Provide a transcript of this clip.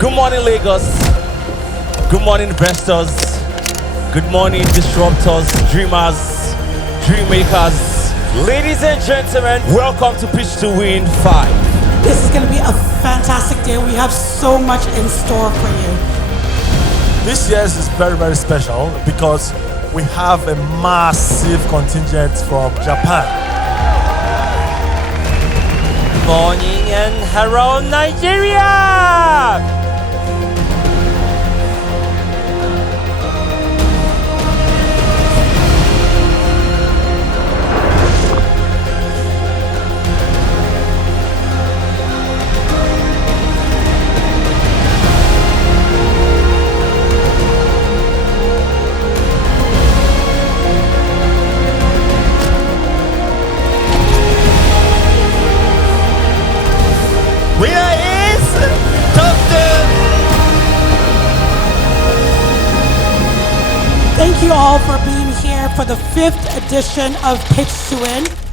Good morning, Lagos. Good morning, investors. Good morning, disruptors, dreamers, dream makers. Ladies and gentlemen, welcome to Pitch2Win 5. This is going to be a fantastic day. We have so much in store for you. This year's is very, very special because we have a massive contingent from Japan. Morning and hello, Nigeria! Winner is Thank you all for being here for the 5th edition of Pitch2Win.